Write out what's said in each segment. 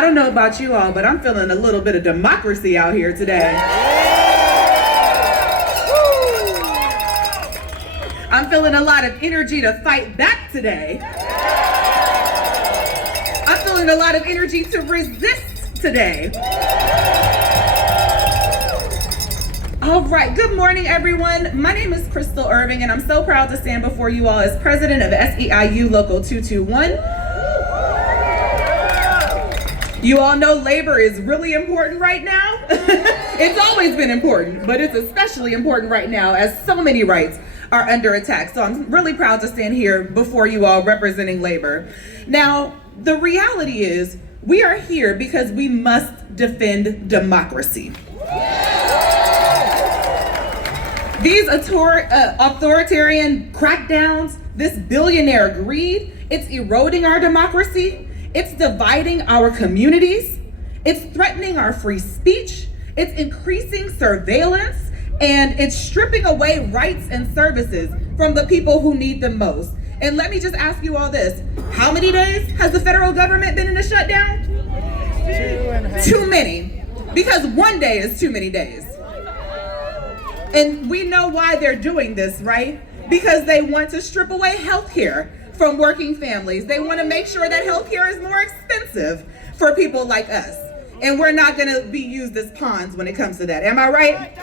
I don't know about you all, but I'm feeling a little bit of democracy out here today. I'm feeling a lot of energy to fight back today. I'm feeling a lot of energy to resist today. All right, good morning, everyone. My name is Crystal Irving, and I'm so proud to stand before you all as president of SEIU Local 221. You all know labor is really important right now. It's always been important, but it's especially important right now as so many rights are under attack. So I'm really proud to stand here before you all representing labor. Now, the reality is we are here because we must defend democracy. These authoritarian crackdowns, this billionaire greed, it's eroding our democracy. It's dividing our communities. It's threatening our free speech. It's increasing surveillance, and it's stripping away rights and services from the people who need them most. And let me just ask you all this. How many days has the federal government been in a shutdown? 2.5. Too many. Because one day is too many days. And we know why they're doing this, right? Because they want to strip away health care from working families. They want to make sure that healthcare is more expensive for people like us. And we're not going to be used as pawns when it comes to that. Am I right?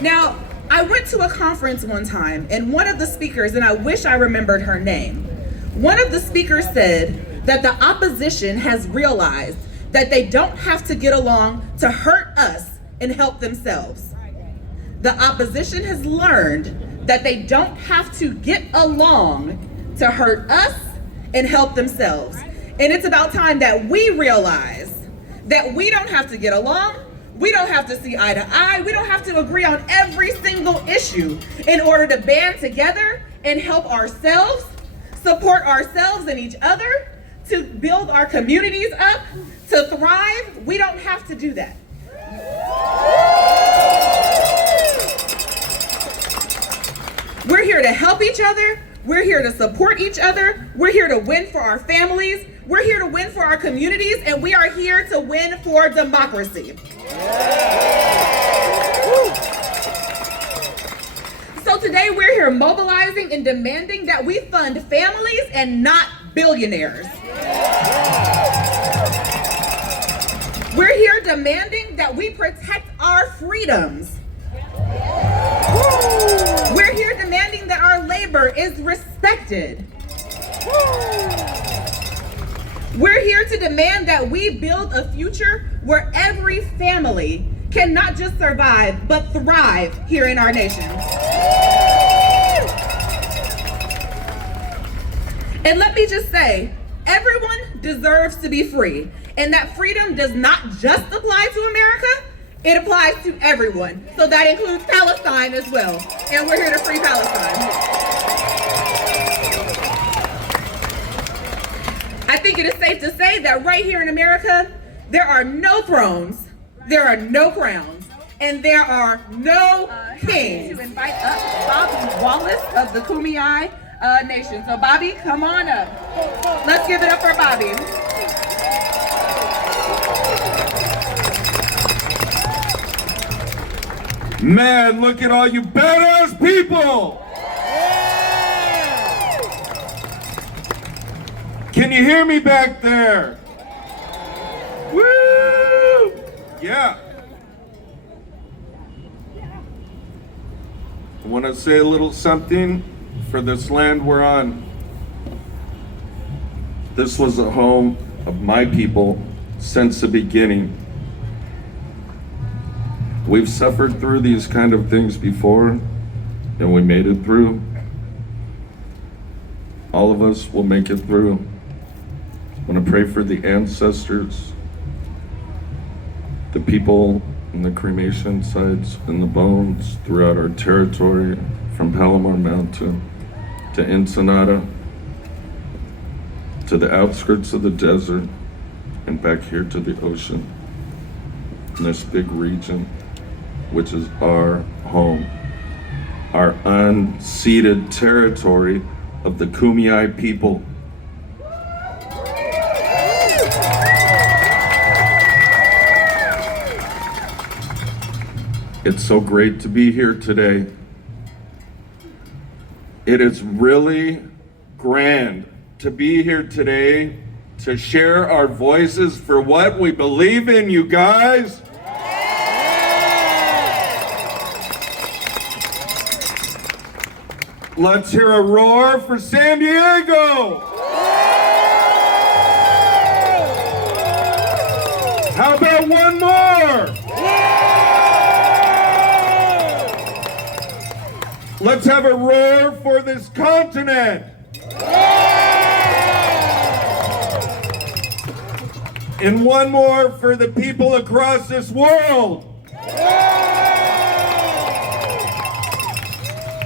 Now, I went to a conference one time, and one of the speakers, and I wish I remembered her name, one of the speakers said that the opposition has realized that they don't have to get along to hurt us and help themselves. The opposition has learned that they don't have to get along to hurt us and help themselves. And it's about time that we realize that we don't have to get along, we don't have to see eye to eye, we don't have to agree on every single issue in order to band together and help ourselves, support ourselves and each other, to build our communities up, to thrive. We don't have to do that. We're here to help each other. We're here to support each other. We're here to win for our families. We're here to win for our communities, and we are here to win for democracy. So today we're here mobilizing and demanding that we fund families and not billionaires. We're here demanding that we protect our freedoms. We're here demanding that our labor is respected. We're here to demand that we build a future where every family can not just survive, but thrive here in our nation. And let me just say, everyone deserves to be free. And that freedom does not just apply to America, it applies to everyone. So that includes Palestine as well. And we're here to free Palestine. I think it is safe to say that right here in America, there are no thrones, there are no crowns, and there are no kings. To invite up Bobby Wallace of the Kumeyaay Nation. So Bobby, come on up. Let's give it up for Bobby. Man, look at all you badass people! Can you hear me back there? Woo! Yeah. I want to say a little something for this land we're on. This was a home of my people since the beginning. We've suffered through these kind of things before, and we made it through. All of us will make it through. I want to pray for the ancestors, the people in the cremation sites and the bones throughout our territory, from Palomar Mountain to Ensenada, to the outskirts of the desert, and back here to the ocean, in this big region, which is our home, our unceded territory of the Kumeyaay people. It's so great to be here today. It is really grand to be here today to share our voices for what we believe in, you guys. Let's hear a roar for San Diego. How about one more? Let's have a roar for this continent. And one more for the people across this world.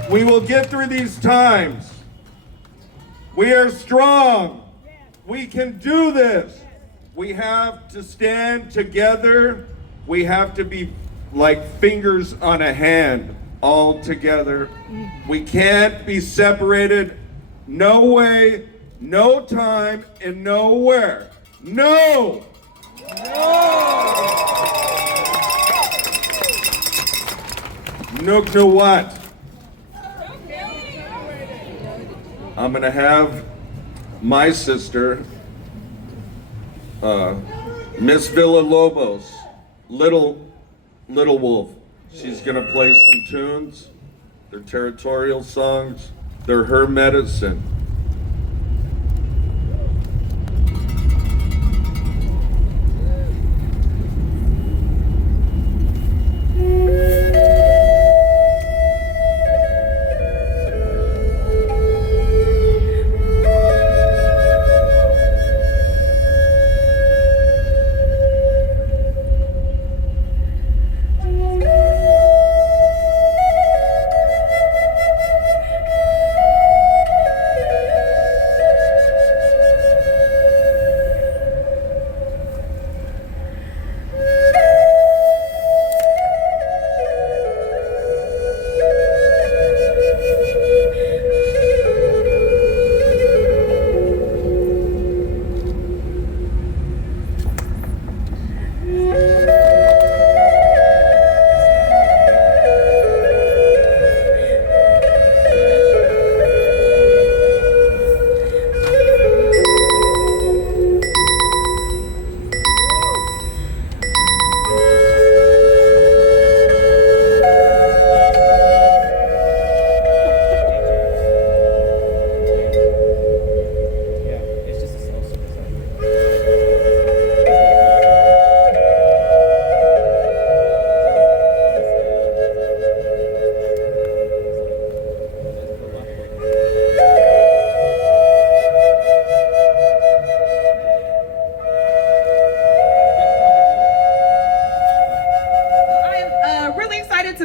We will get through these times. We are strong. We can do this. We have to stand together. We have to be like fingers on a hand, all together. We can't be separated. No way, no time, and nowhere. No! Nook, no what? I'm gonna have my sister, Miss Villalobos, Little Wolf. She's gonna play some tunes. They're territorial songs. They're her medicine.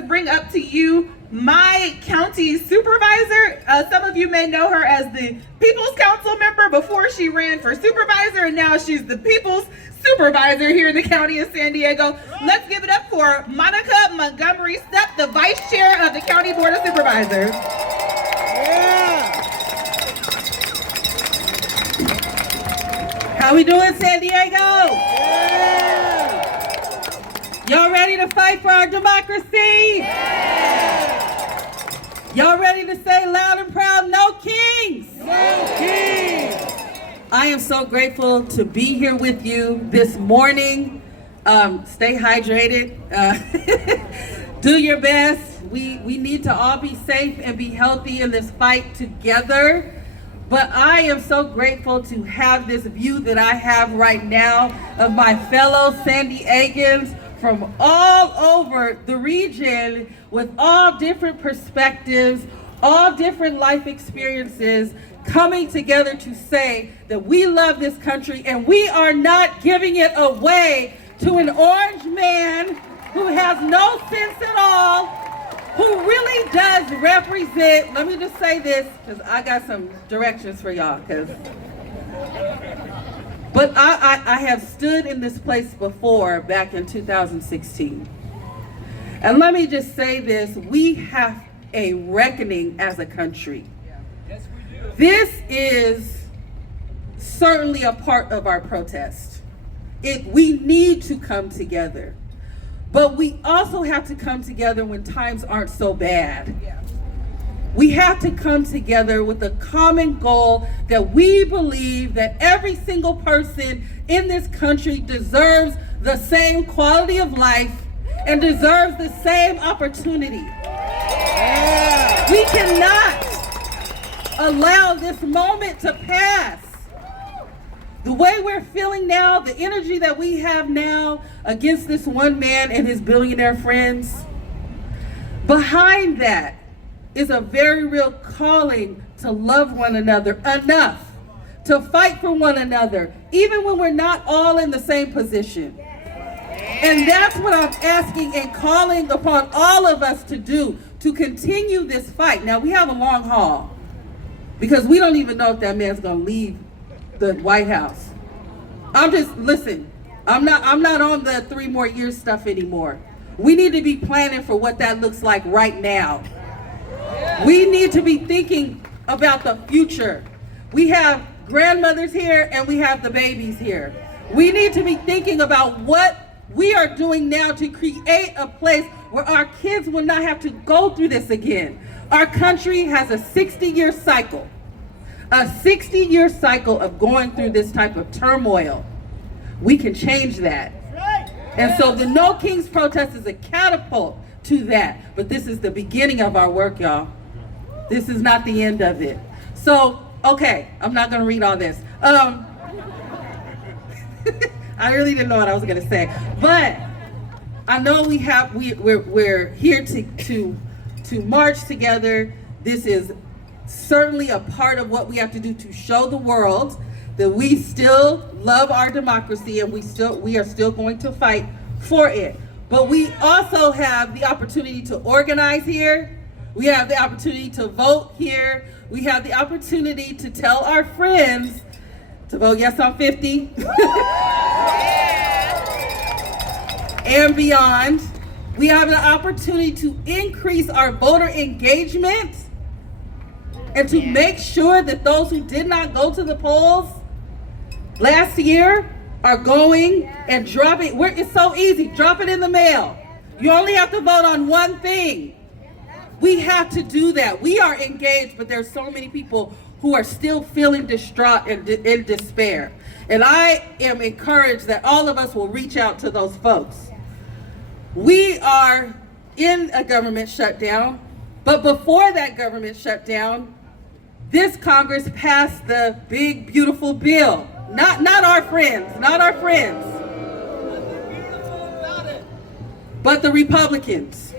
Bring up to you my county supervisor. Some of you may know her as the People's Council member before she ran for supervisor, and now she's the People's Supervisor here in the county of San Diego. Let's give it up for Monica Montgomery Stepp, the Vice Chair of the County Board of Supervisors. Yeah. How we doing, San Diego? Yeah. Y'all ready to fight for our democracy? Yeah. Y'all ready to say loud and proud, no kings? No kings! I am so grateful to be here with you this morning. Stay hydrated. Do your best. We need to all be safe and be healthy in this fight together. But I am so grateful to have this view that I have right now of my fellow San Diegans from all over the region with all different perspectives, all different life experiences, coming together to say that we love this country and we are not giving it away to an orange man who has no sense at all, who really does represent, let me just say this, because I got some directions for y'all, but I have stood in this place before back in 2016. And let me just say this, we have a reckoning as a country. Yes, we do. This is certainly a part of our protest. We need to come together. But we also have to come together when times aren't so bad. We have to come together with a common goal that we believe that every single person in this country deserves the same quality of life and deserves the same opportunity. We cannot allow this moment to pass. The way we're feeling now, the energy that we have now against this one man and his billionaire friends, behind that is a very real calling to love one another enough to fight for one another, even when we're not all in the same position. And that's what I'm asking and calling upon all of us to do, to continue this fight. Now, we have a long haul because we don't even know if that man's gonna leave the White House. Listen, I'm not on the 3 more years stuff anymore. We need to be planning for what that looks like right now. We need to be thinking about the future. We have grandmothers here and we have the babies here. We need to be thinking about what we are doing now to create a place where our kids will not have to go through this again. Our country has a 60-year cycle. A 60-year cycle of going through this type of turmoil. We can change that. And so the No Kings protest is a catapult to that. But this is the beginning of our work, y'all. This is not the end of it. So, okay, I'm not gonna read all this. I really didn't know what I was gonna say. But I know we're here to march together. This is certainly a part of what we have to do to show the world that we still love our democracy and we are still going to fight for it. But we also have the opportunity to organize here. We have the opportunity to vote here. We have the opportunity to tell our friends to vote yes on 50 and beyond. We have an opportunity to increase our voter engagement and to make sure that those who did not go to the polls last year are going and dropping. It's so easy. Drop it in the mail. You only have to vote on one thing. We have to do that. We are engaged, but there's so many people who are still feeling distraught and in despair. And I am encouraged that all of us will reach out to those folks. We are in a government shutdown, but before that government shutdown, this Congress passed the big, beautiful bill. Not our friends, but the Republicans.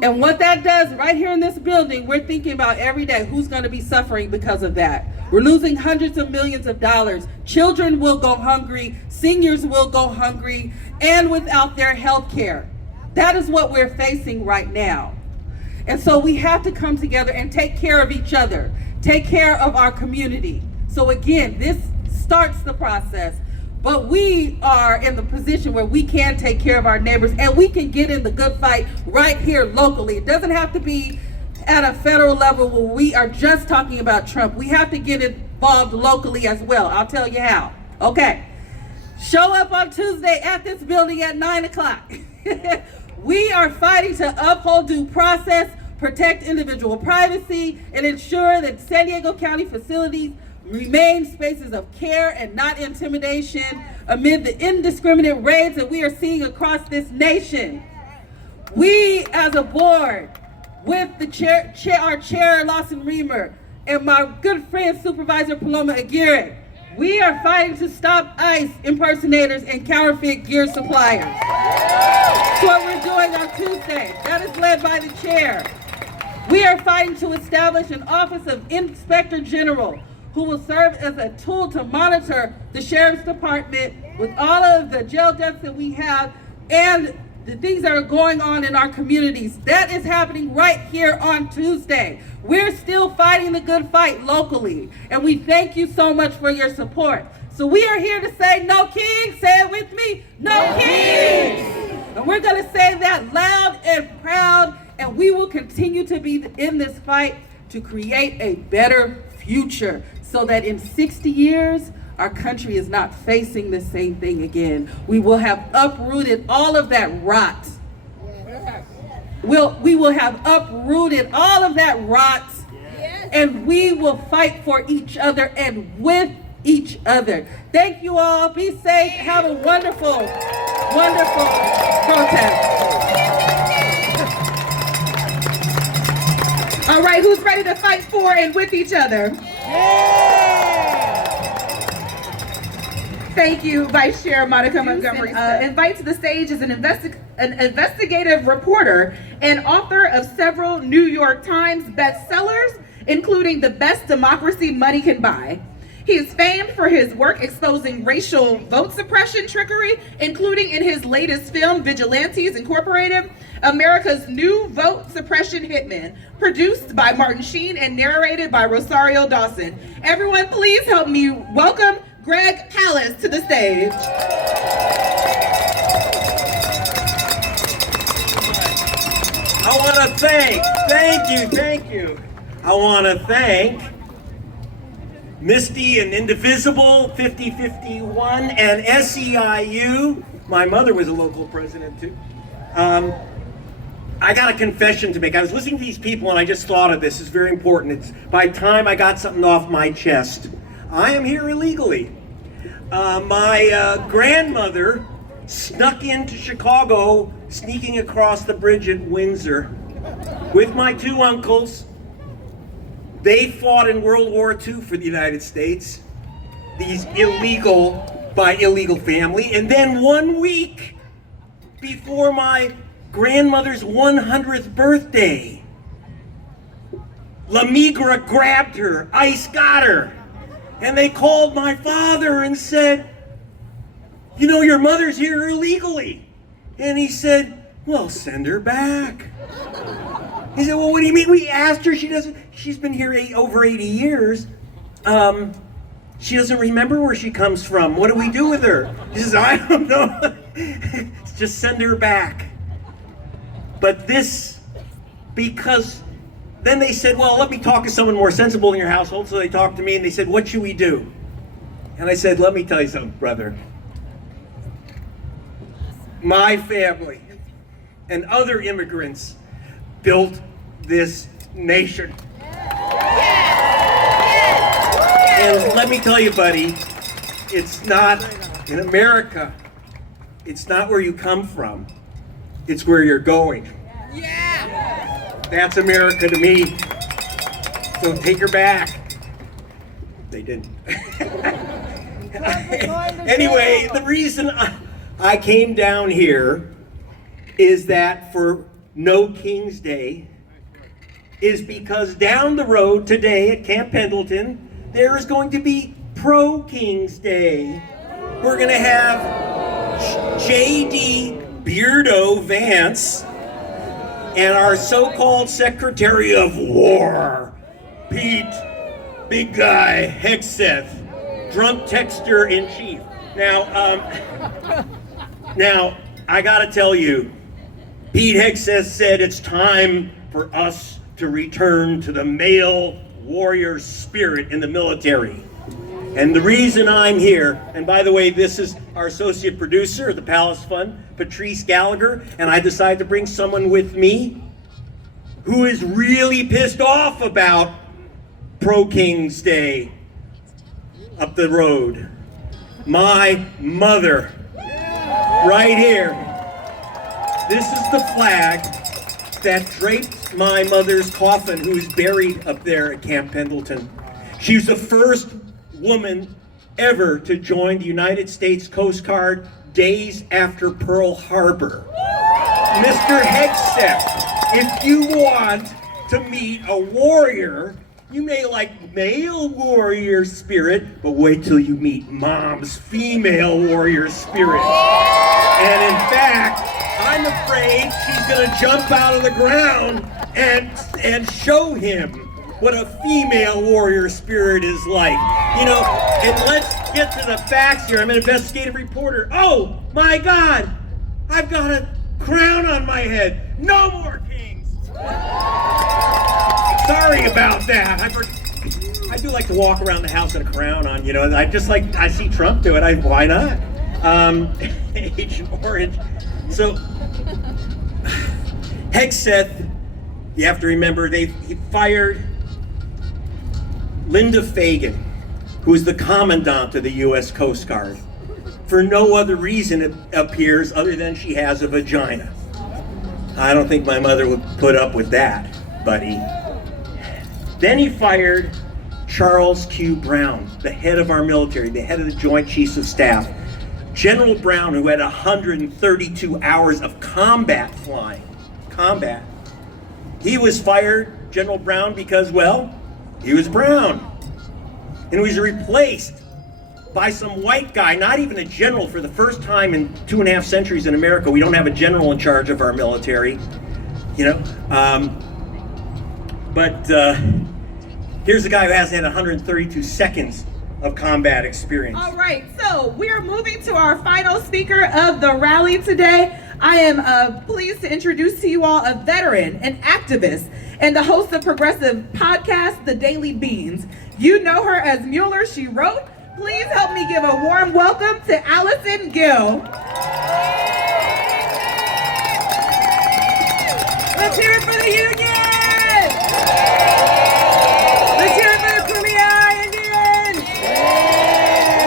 And what that does right here in this building, we're thinking about every day who's going to be suffering because of that. We're losing hundreds of millions of dollars. Children will go hungry, seniors will go hungry, and without their health care. That is what we're facing right now. And so we have to come together and take care of each other, take care of our community. So again, this starts the process, but we are in the position where we can take care of our neighbors and we can get in the good fight right here locally. It doesn't have to be at a federal level where we are just talking about Trump. We have to get involved locally as well. I'll tell you how. Okay. Show up on Tuesday at this building at 9 o'clock. We are fighting to uphold due process, protect individual privacy, and ensure that San Diego County facilities remain spaces of care and not intimidation amid the indiscriminate raids that we are seeing across this nation. We as a board, with the our chair, Lawson Reamer, and my good friend, Supervisor Paloma Aguirre, we are fighting to stop ICE impersonators and counterfeit gear suppliers. That's what we're doing on Tuesday. That is led by the chair. We are fighting to establish an Office of Inspector General who will serve as a tool to monitor the Sheriff's Department with all of the jail deaths that we have and the things that are going on in our communities. That is happening right here on Tuesday. We're still fighting the good fight locally, and we thank you so much for your support. So we are here to say, no kings, say it with me, no kings! And we're gonna say that loud and proud, and we will continue to be in this fight to create a better future so that in 60 years, our country is not facing the same thing again. We will have uprooted all of that rot. We will have uprooted all of that rot, and we will fight for each other and with each other. Thank you all. Be safe. Have a wonderful, wonderful protest. All right, who's ready to fight for and with each other? Thank you, Vice Chair Monica Montgomery. Invite to the stage is an investigative reporter and author of several New York Times bestsellers, including The Best Democracy Money Can Buy. He is famed for his work exposing racial vote suppression trickery, including in his latest film, Vigilantes Incorporated, America's New Vote Suppression Hitman, produced by Martin Sheen and narrated by Rosario Dawson. Everyone, please help me welcome Greg Pallas to the stage. I want to thank you. I want to thank Misty and Indivisible, 5051, and SEIU. My mother was a local president too. I got a confession to make. I was listening to these people and I just thought of this. It's very important. It's by time I got something off my chest. I am here illegally. My grandmother snuck into Chicago, sneaking across the bridge at Windsor with my two uncles. They fought in World War II for the United States, these illegal family. And then 1 week before my grandmother's 100th birthday, La Migra grabbed her, ICE got her. And they called my father and said, you know, your mother's here illegally. And he said, well, send her back. He said, well, what do you mean? We asked her, she's been here over 80 years. She doesn't remember where she comes from. What do we do with her? He says, I don't know. Just send her back. But because then they said, well, let me talk to someone more sensible in your household. So they talked to me and they said, what should we do? And I said, let me tell you something, brother. My family and other immigrants built this nation. And let me tell you, buddy, it's not in America. It's not where you come from. It's where you're going. That's America to me. So take her back. They didn't. Anyway, the reason I came down here is that for No King's Day is because down the road today at Camp Pendleton, there is going to be Pro King's Day. We're going to have J.D. Beardo Vance and our so-called Secretary of War, Pete Big Guy Hegseth, drunk texter in chief. Now, I gotta tell you, Pete Hegseth said it's time for us to return to the male warrior spirit in the military. And the reason I'm here, and by the way, this is our associate producer of the Palace Fund, Patrice Gallagher, and I decided to bring someone with me who is really pissed off about Pro King's Day up the road. My mother, right here. This is the flag that draped my mother's coffin, who is buried up there at Camp Pendleton. She was the first woman ever to join the United States Coast Guard days after Pearl Harbor. Mr. Hegseth, if you want to meet a warrior, you may like male warrior spirit, but wait till you meet Mom's female warrior spirit. And in fact, I'm afraid she's gonna jump out of the ground and show him what a female warrior spirit is like. You know, and let's get to the facts here. I'm an investigative reporter. Oh my God, I've got a crown on my head. No more kings. Sorry about that. I do like to walk around the house in a crown on, you know, I see Trump do it, why not? Agent Orange. So, Hegseth, you have to remember, he fired Linda Fagan, who is the commandant of the U.S. Coast Guard, for no other reason, it appears, other than she has a vagina. I don't think my mother would put up with that, buddy. Then he fired Charles Q. Brown, the head of our military, the head of the Joint Chiefs of Staff. General Brown, who had 132 hours of combat flying. Combat. He was fired, General Brown, because, well, he was brown. And he was replaced by some white guy, not even a general. For the first time in 2.5 centuries in America, we don't have a general in charge of our military, you know. Here's a guy who hasn't had 132 seconds of combat experience. All right, so we are moving to our final speaker of the rally today. I am pleased to introduce to you all a veteran, an activist, and the host of progressive podcast, The Daily Beans. You know her as Mueller, She Wrote. Please help me give a warm welcome to Allison Gill. Let's hear it for the Union! Let's hear it for the Kumeyaay Indians!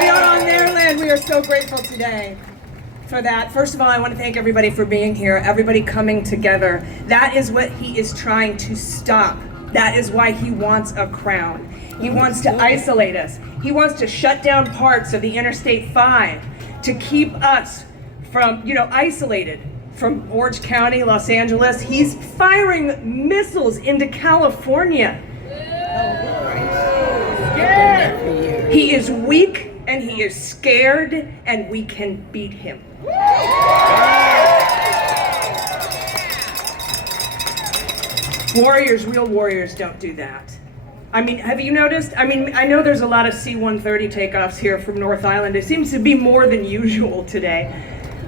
We are on their land. We are so grateful today for that. First of all, I want to thank everybody for being here, everybody coming together. That is what he is trying to stop. That is why he wants a crown. He wants to isolate us. He wants to shut down parts of the Interstate 5 to keep us from, isolated from Orange County, Los Angeles. He's firing missiles into California. He is weak and he is scared, and we can beat him. Warriors, real warriors, don't do that. I mean, have you noticed? I mean, I know there's a lot of C-130 takeoffs here from North Island. It seems to be more than usual today.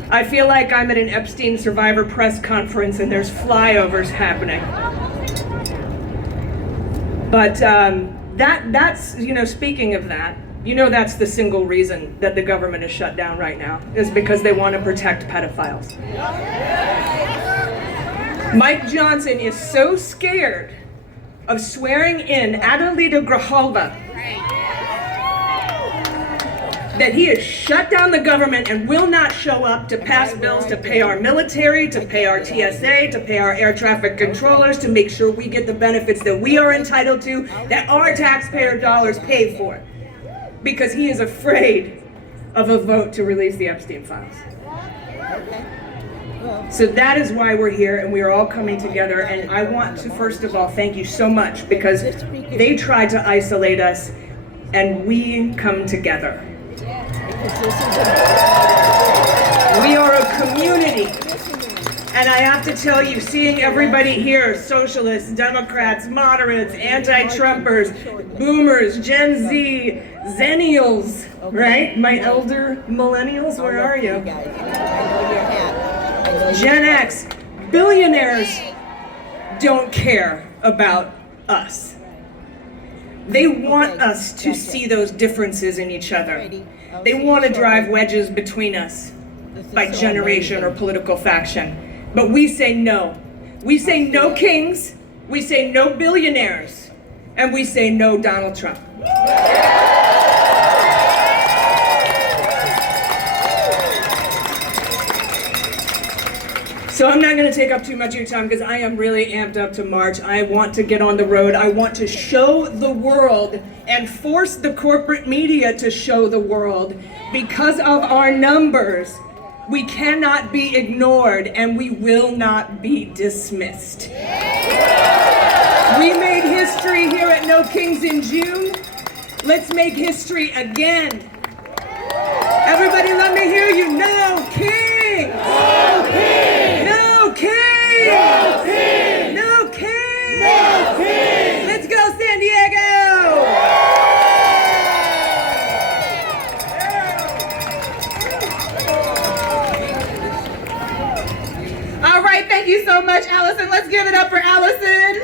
I feel like I'm at an Epstein survivor press conference and there's flyovers happening. But that's, speaking of that, that's the single reason that the government is shut down right now, is because they want to protect pedophiles. Mike Johnson is so scared of swearing in Adelita Grijalva that he has shut down the government and will not show up to pass bills to pay our military, to pay our TSA, to pay our air traffic controllers, to make sure we get the benefits that we are entitled to, that our taxpayer dollars pay for, because he is afraid of a vote to release the Epstein files. So that is why we're here, and we are all coming together. And I want to, first of all, thank you so much, because they tried to isolate us, and we come together. We are a community. And I have to tell you, seeing everybody here, socialists, Democrats, moderates, anti-Trumpers, boomers, Gen Z, Zennials, right? My elder millennials, where are you? Gen X, billionaires don't care about us. They want us to see those differences in each other. They want to drive wedges between us by generation or political faction. But we say no. We say no kings, we say no billionaires, and we say no Donald Trump. So I'm not going to take up too much of your time because I am really amped up to March. I want to get on the road. I want to show the world and force the corporate media to show the world, because of our numbers, we cannot be ignored and we will not be dismissed. We made history here at No Kings in June. Let's make history again. Everybody let me hear you. No Kings! No Kings! No Kings! No Kings! No Kings! No Kings! Let's go, San Diego! All right, thank you so much, Allison. Let's give it up for Allison.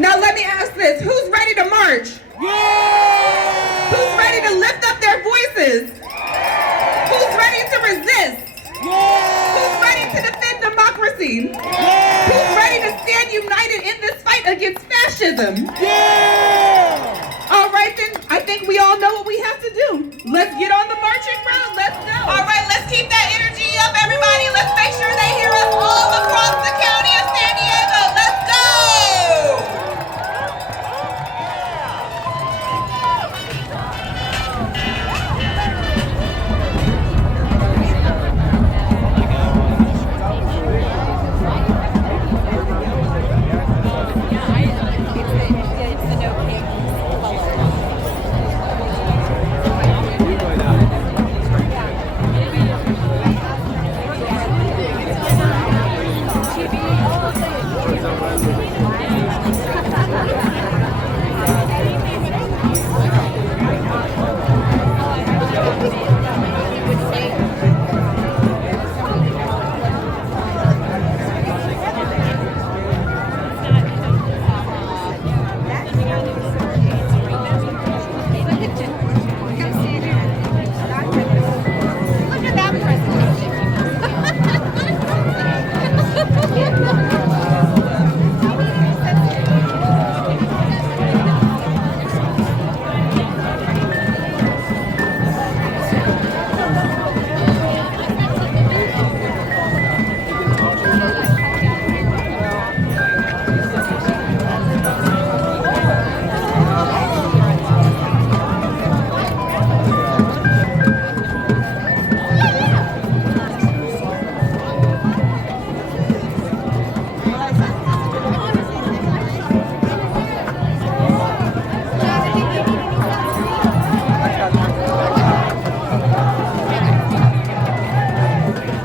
Now, Now let me ask this, who's ready to march? Yeah! Who's ready to lift up their voices? Who's ready to resist? Yeah! Who's ready to defend democracy? Yeah! Who's ready to stand united in this fight against fascism? Yeah! All right, then, I think we all know what we have to do. Let's get on the marching road. Let's go. All right, let's keep that energy up, everybody. Let's make sure they hear us all across the county of San Diego. Let's go. Look at that presentation.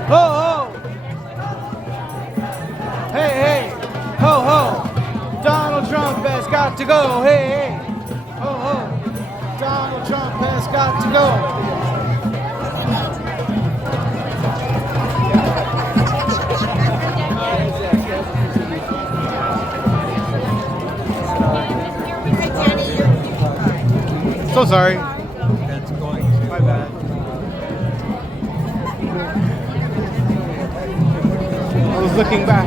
Ho ho! Hey hey! Ho ho! Donald Trump has got to go! Hey hey! Ho ho! Donald Trump has got to go! So sorry. My bad. I was looking back.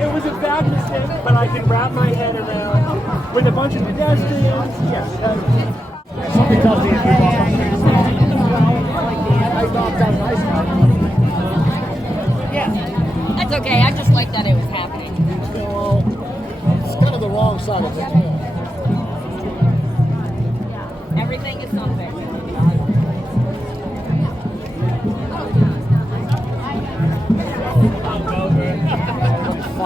It was a bad mistake, but I can wrap my head around with a bunch of pedestrians. Yes. Somebody tells me if you I knocked out nice one. Yeah. That's okay. I just like that it was happening. Well, it's kind of the wrong side of it. Everything is something. I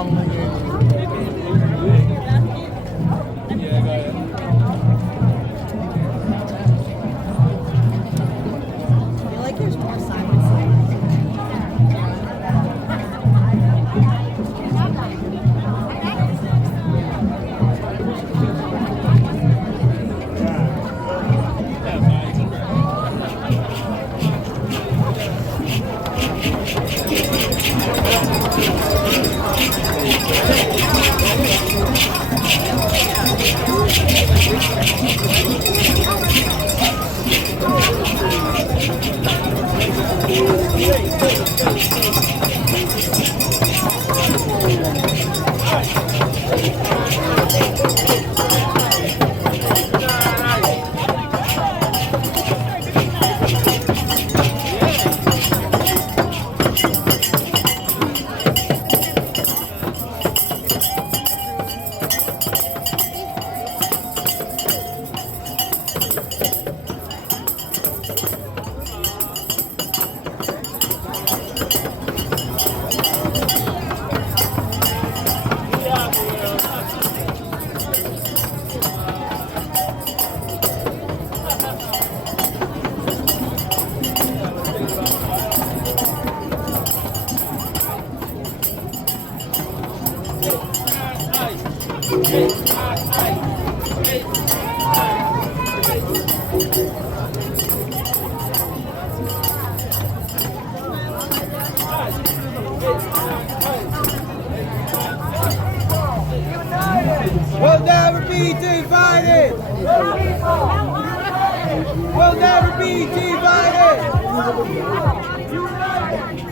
feel like there's more silence. We'll never be divided. We'll never be divided.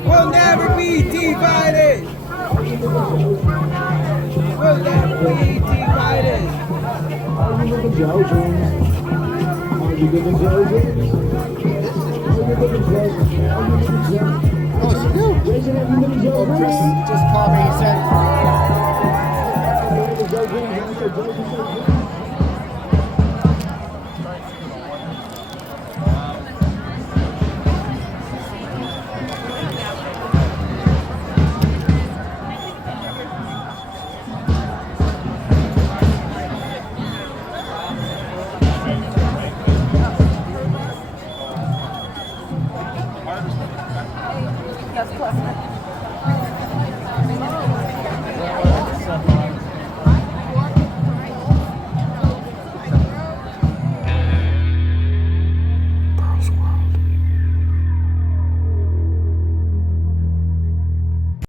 We'll never be divided. We'll never be divided. Are you looking Joe Jones? Are you looking Joe Jones? Oh, Chris just called me. He said